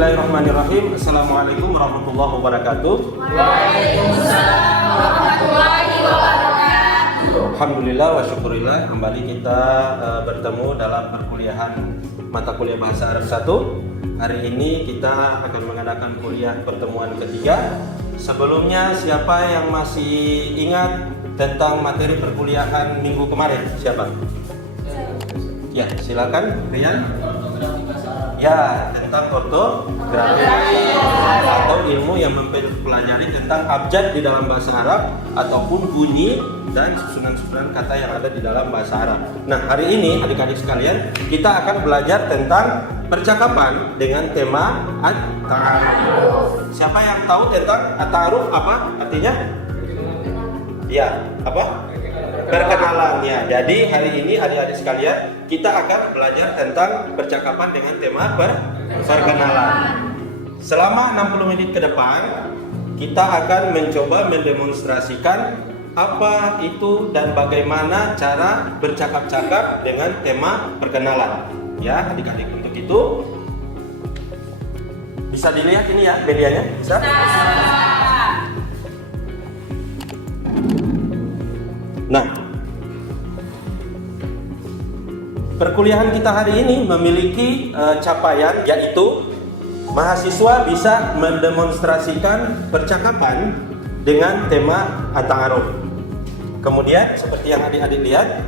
Bismillahirrahmanirrahim. Assalamualaikum warahmatullahi wabarakatuh. Waalaikumsalam warahmatullahi wabarakatuh. Alhamdulillah wa syukurillah, kembali kita bertemu dalam perkuliahan mata kuliah Bahasa Arab 1. Hari ini kita akan mengadakan kuliah pertemuan ketiga. Sebelumnya, siapa yang masih ingat tentang materi perkuliahan minggu kemarin? Siapa? Ya, silakan Rian. Ya, tentang ortografi atau ilmu yang mempelajari tentang abjad di dalam bahasa Arab ataupun bunyi dan susunan-susunan kata yang ada di dalam bahasa Arab. Nah, hari ini adik-adik sekalian, kita akan belajar tentang percakapan dengan tema at-ta'aruf. Siapa yang tahu tentang at-ta'aruf apa artinya? Ya, apa? Perkenalan ya. Jadi hari ini adik-adik sekalian, kita akan belajar tentang percakapan dengan tema perkenalan. Selama 60 menit ke depan, kita akan mencoba mendemonstrasikan apa itu dan bagaimana cara bercakap-cakap dengan tema perkenalan. Ya, adik-adik, untuk itu bisa dilihat ini ya medianya, bisa? Nah, perkuliahan kita hari ini memiliki capaian, yaitu mahasiswa bisa mendemonstrasikan percakapan dengan tema at-ta'aruf. Kemudian seperti yang adik-adik lihat,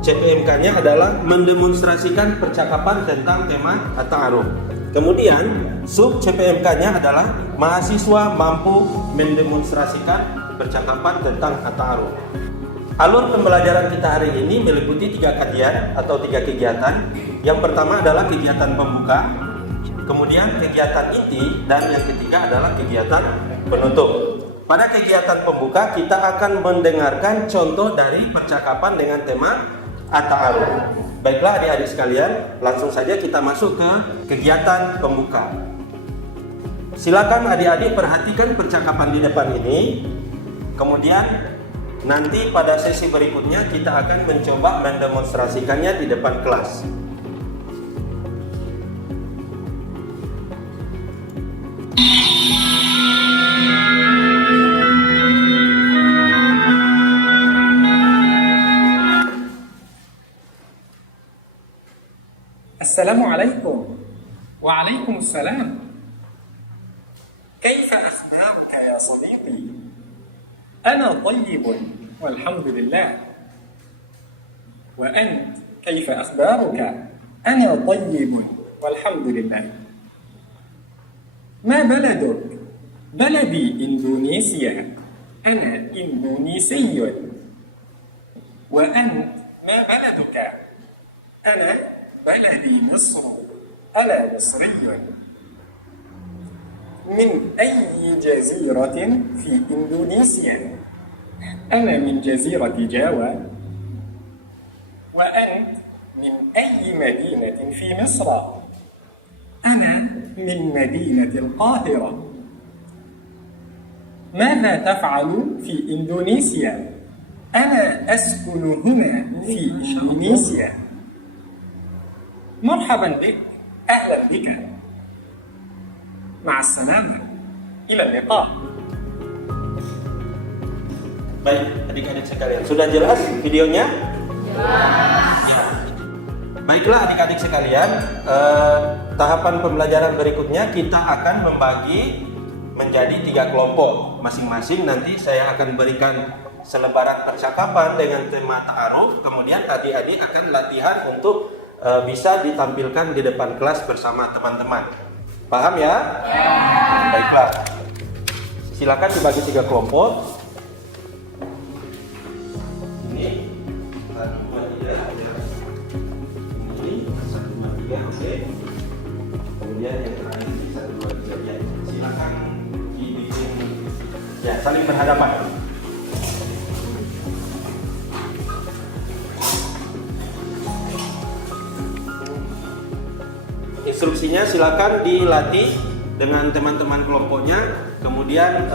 CPMK-nya adalah mendemonstrasikan percakapan tentang tema at-ta'aruf. Kemudian sub CPMK-nya adalah mahasiswa mampu mendemonstrasikan percakapan tentang at-ta'aruf. Alur pembelajaran kita hari ini meliputi 3 kajian atau 3 kegiatan. Yang pertama adalah kegiatan pembuka, kemudian kegiatan inti, dan yang ketiga adalah kegiatan penutup. Pada kegiatan pembuka kita akan mendengarkan contoh dari percakapan dengan tema at-ta'aruf. Baiklah adik-adik sekalian, langsung saja kita masuk ke kegiatan pembuka. Silakan adik-adik perhatikan percakapan di depan ini. Kemudian nanti pada sesi berikutnya kita akan mencoba mendemonstrasikannya di depan kelas. Assalamualaikum. Waalaikumsalam. كيف أخبارك يا صديقي؟ أنا طيب والحمد لله. وأنت كيف أخبارك؟ أنا طيب والحمد لله. ما بلدك؟ بلدي إندونيسيا. أنا إندونيسي. وأنت ما بلدك؟ أنا بلدي مصر. أنا مصري. من أي جزيرة في إندونيسيا؟ أنا من جزيرة جاوا. وأنت من أي مدينة في مصر؟ أنا من مدينة القاهرة. ماذا تفعل في إندونيسيا؟ أنا أسكن هنا في إندونيسيا. مرحبا بك. أهلا بك. مع السلامة. إلى اللقاء. Baik, adik-adik sekalian, sudah jelas videonya? Baiklah adik-adik sekalian, tahapan pembelajaran berikutnya kita akan membagi menjadi 3 kelompok. Masing-masing nanti saya akan berikan selebaran percakapan dengan tema ta'aruf. Kemudian adik-adik akan latihan untuk bisa ditampilkan di depan kelas bersama teman-teman. Paham ya? Baiklah. Silakan dibagi 3 kelompok. Ini 1, 2, 3. Ini 1, 2, 3. Oke. Kemudian yang terakhir 1, 2, 3. Ya. Silakan dibikin ya saling berhadapan. Instruksinya silakan dilatih dengan teman-teman kelompoknya. Kemudian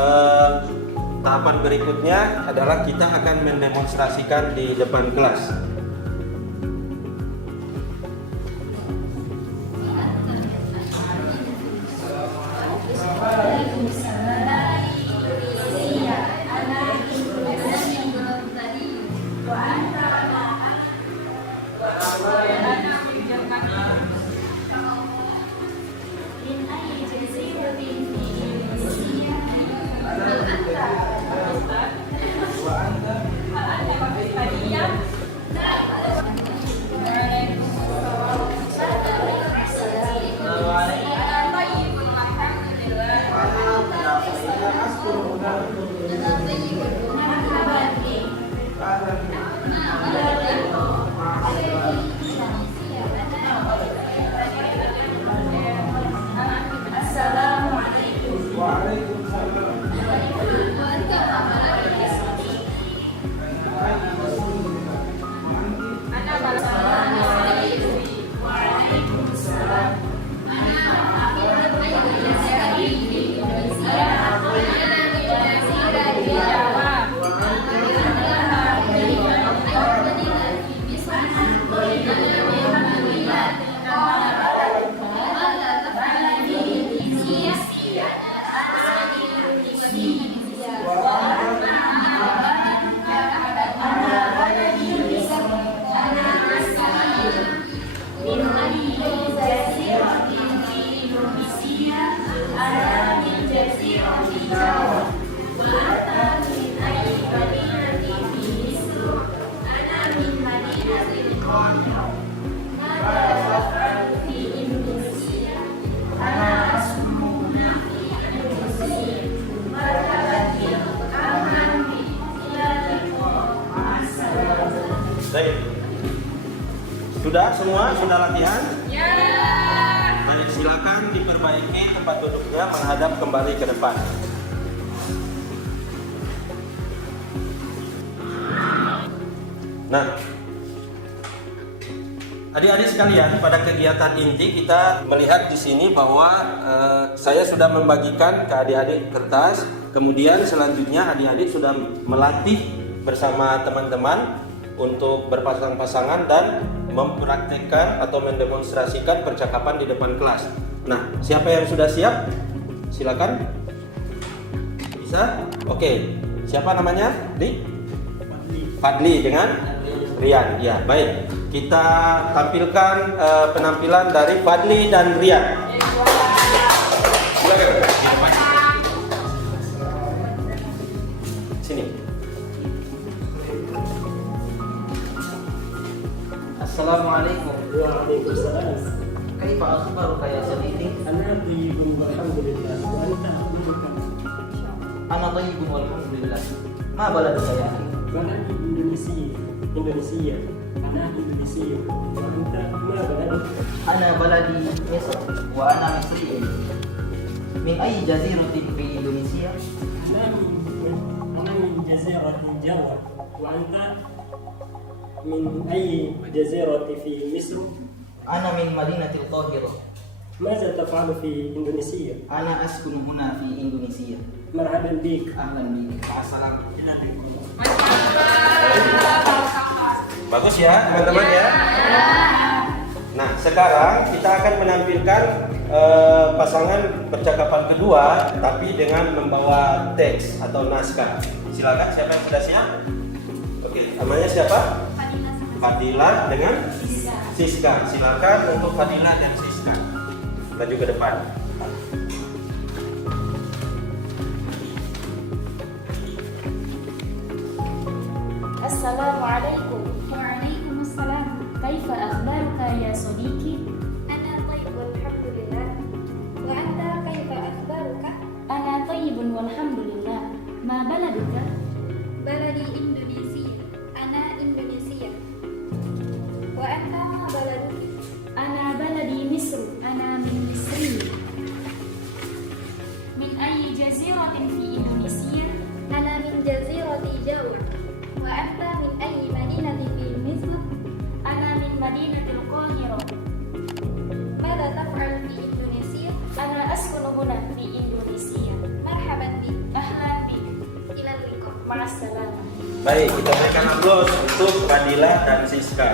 tahapan berikutnya adalah kita akan mendemonstrasikan di depan kelas. semua sudah latihan? Ya. Baik, silakan diperbaiki tempat duduknya menghadap kembali ke depan. Nah, adik-adik sekalian, pada kegiatan inti kita melihat di sini bahwa saya sudah membagikan ke adik-adik kertas. Kemudian selanjutnya adik-adik sudah melatih bersama teman-teman untuk berpasang-pasangan dan mempraktekkan atau mendemonstrasikan percakapan di depan kelas. Nah, siapa yang sudah siap? Silakan. Bisa? Oke. Siapa namanya? Fadli dengan Rian. Ya, baik. Kita tampilkan penampilan dari Fadli dan Rian. Silakan. Di depan. Sini. Assalamualaikum. Waalaikumsalam. Kaifa akhbaruka ya sadiqi? Ana tayyibun walhamdulillah. Wa anta akhbaruka? Ana thayyibun walhamdulillah. Ma baladuka ya akhi? Baladi Indonesia. Ana Indonesia. Wa anta ma baladuk? Ana baladi Misr wa ana Misri. Min ayyi jaziratin fi Indonesia? Ana min jaziratin Jawa. Wa anta min ayyi jazirati fi Misr? Ana min madinatil Qahirah. ماذا تفعل في إندونيسيا؟ Ana askunu huna fi Indonesia. مرحبا بك. Ahlan bik. Assalam. Bagus ya, teman-teman ya. Nah, sekarang kita akan menampilkan pasangan percakapan kedua, tapi dengan membawa teks atau naskah. Silakan, siapa yang sudah siap? Oke, namanya siapa? Fadila dengan Siska. Silakan untuk Fadila dan Siska. Maju ke depan. Assalamualaikum. Waalaikumsalam. Kaifa akhbaruka ya sadiqi? أنا طيب والحمد لله وأنت كيف أخبارك؟ Ana thayyibun walhamdulillah. Ma baladuka? بلدي إندونيسيا أنا إندونيسيا وأنت ما بلدك؟ Ana baladi Misr. Ana min Misri. Min ayyi jaziratin fi Indonesia? أنا من جزيرة جاوة وأنت من أي مدينة في مصر؟ Ana min madinatil Qahirah. ماذا تفعل في إندونيسيا؟ Ana askunu huna fi Indonesia. مرحبا بك Ahlan bik. إلى اللقاء Ma'assalamah. Baik, kita berikan aplaus untuk Fadila dan Siska.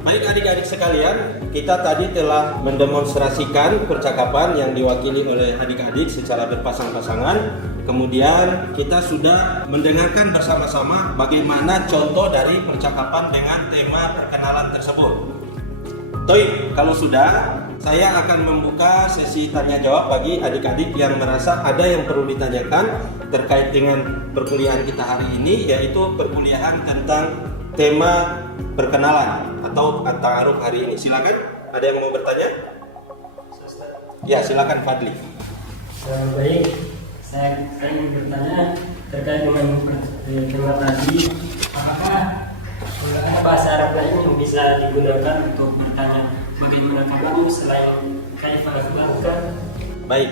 Baik adik-adik sekalian, kita tadi telah mendemonstrasikan percakapan yang diwakili oleh adik-adik secara berpasang-pasangan. Kemudian kita sudah mendengarkan bersama-sama bagaimana contoh dari percakapan dengan tema perkenalan tersebut. Toib, kalau sudah, saya akan membuka sesi tanya jawab bagi adik-adik yang merasa ada yang perlu ditanyakan terkait dengan perkuliahan kita hari ini, yaitu perkuliahan tentang tema perkenalan atau ta'aruf hari ini. Silakan, ada yang mau bertanya? Ya, silakan Fadli. Baik, saya ingin bertanya terkait dengan tema tadi. Apakah bahasa Arab lain yang bisa digunakan untuk bertanya bagaimana kabarmu selain kaifa akhbaruka? Baik,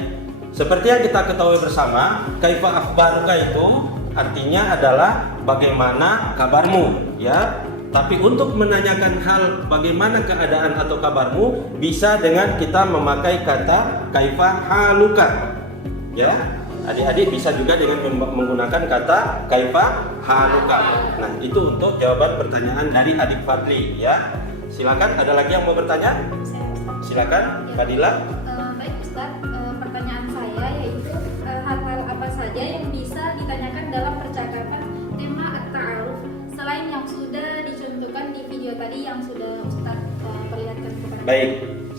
seperti yang kita ketahui bersama, kaifa akhbaruka itu artinya adalah bagaimana kabarmu, ya. Tapi untuk menanyakan hal bagaimana keadaan atau kabarmu bisa dengan kita memakai kata kaifa haluka, ya. Adik-adik bisa juga dengan menggunakan kata kaifa haluka. Nah, itu untuk jawaban pertanyaan dari adik Fadli, ya. Silakan, ada lagi yang mau bertanya? Silakan, Fadila. Baik Ustaz, pertanyaan saya yaitu hal-hal apa saja yang bisa ditanyakan dalam percakapan tema at-ta'aruf selain yang sudah dicontohkan di video tadi yang sudah Ustaz perlihatkan kepada kita. Baik,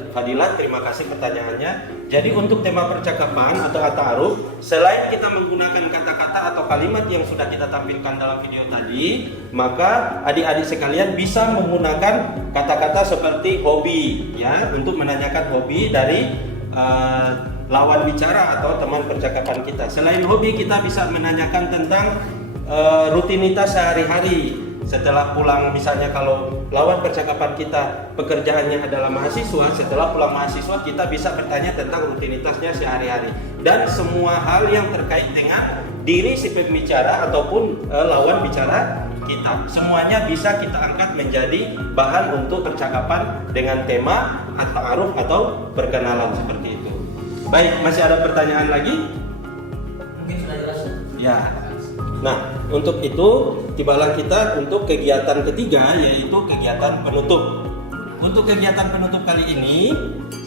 Fadila, terima kasih pertanyaannya. Jadi untuk tema percakapan atau at-ta'aruf, selain kita menggunakan kata-kata atau kalimat yang sudah kita tampilkan dalam video tadi, maka adik-adik sekalian bisa menggunakan kata-kata seperti hobi, ya, untuk menanyakan hobi dari lawan bicara atau teman percakapan kita. Selain hobi, kita bisa menanyakan tentang rutinitas sehari-hari. setelah pulang, misalnya kalau lawan percakapan kita pekerjaannya adalah mahasiswa, setelah pulang mahasiswa kita bisa bertanya tentang rutinitasnya sehari-hari dan semua hal yang terkait dengan diri si pembicara ataupun lawan bicara kita, semuanya bisa kita angkat menjadi bahan untuk percakapan dengan tema at-ta'aruf atau perkenalan seperti itu. Baik, masih ada pertanyaan lagi? Mungkin sudah jelas. Ya. Nah, untuk itu tibalah kita untuk kegiatan ketiga, yaitu kegiatan penutup. Untuk kegiatan penutup kali ini,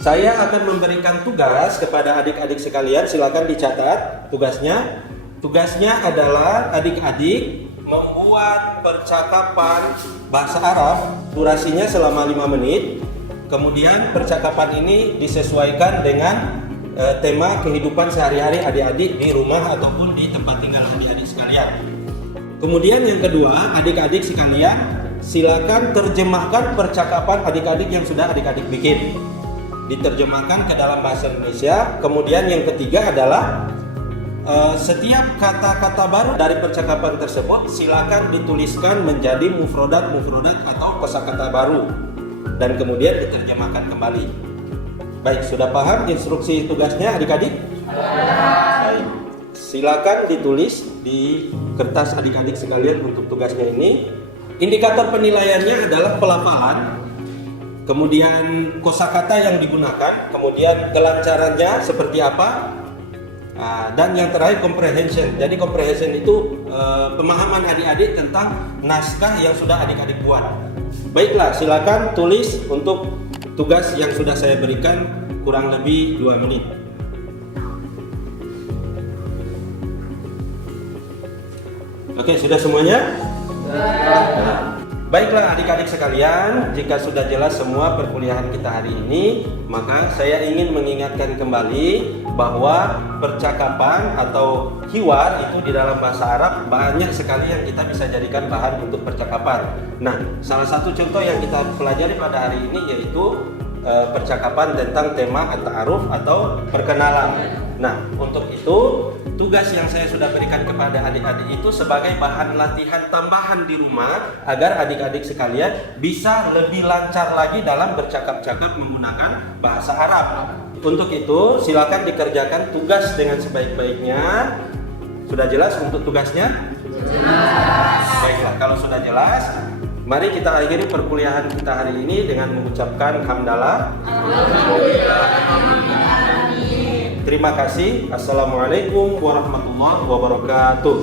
saya akan memberikan tugas kepada adik-adik sekalian. Silakan dicatat tugasnya. Tugasnya adalah adik-adik membuat percakapan bahasa Arab, durasinya selama 5 menit. Kemudian percakapan ini disesuaikan dengan tema kehidupan sehari-hari adik-adik di rumah ataupun di tempat tinggal adik-adik sekalian. Kemudian yang kedua, adik-adik sekalian silakan terjemahkan percakapan adik-adik yang sudah adik-adik bikin, diterjemahkan ke dalam bahasa Indonesia. Kemudian yang ketiga adalah setiap kata-kata baru dari percakapan tersebut silakan dituliskan menjadi mufrodat atau kosakata baru dan kemudian diterjemahkan kembali. Baik, sudah paham instruksi tugasnya adik-adik? Baik, silakan ditulis di kertas adik-adik sekalian untuk tugasnya ini. Indikator penilaiannya adalah pelafalan, kemudian kosakata yang digunakan, kemudian kelancarannya seperti apa, dan yang terakhir comprehension. Jadi comprehension itu pemahaman adik-adik tentang naskah yang sudah adik-adik buat. Baiklah, silakan tulis untuk tugas yang sudah saya berikan kurang lebih 2 menit. Oke, sudah semuanya? Baiklah adik-adik sekalian, jika sudah jelas semua perkuliahan kita hari ini, maka saya ingin mengingatkan kembali bahwa percakapan atau hiwar itu di dalam bahasa Arab banyak sekali yang kita bisa jadikan bahan untuk percakapan. Nah, salah satu contoh yang kita pelajari pada hari ini yaitu percakapan tentang tema at-ta'aruf atau perkenalan. Nah, untuk itu tugas yang saya sudah berikan kepada adik-adik itu sebagai bahan latihan tambahan di rumah agar adik-adik sekalian bisa lebih lancar lagi dalam bercakap-cakap menggunakan bahasa Arab. Untuk itu silakan dikerjakan tugas dengan sebaik-baiknya. Sudah jelas untuk tugasnya? Jelas. Baiklah, kalau sudah jelas, mari kita akhiri perkuliahan kita hari ini dengan mengucapkan hamdalah. Terima kasih. Assalamualaikum warahmatullahi wabarakatuh.